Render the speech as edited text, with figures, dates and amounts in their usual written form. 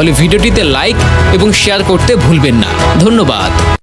তাহলে ভিডিওটিতে লাইক এবং শেয়ার করতে ভুলবেন না। ধন্যবাদ।